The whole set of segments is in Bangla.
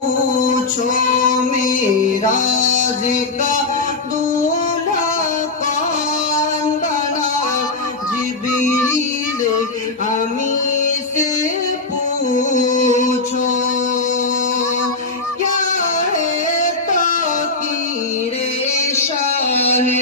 पूछो मेरा जिका दूर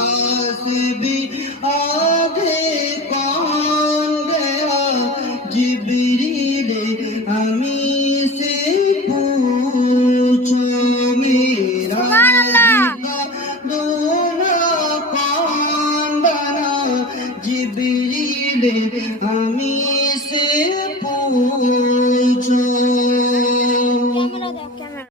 হাসবি আধে কন গয়া জিবরিলে আমি সে পুছো মেরা দোনা কন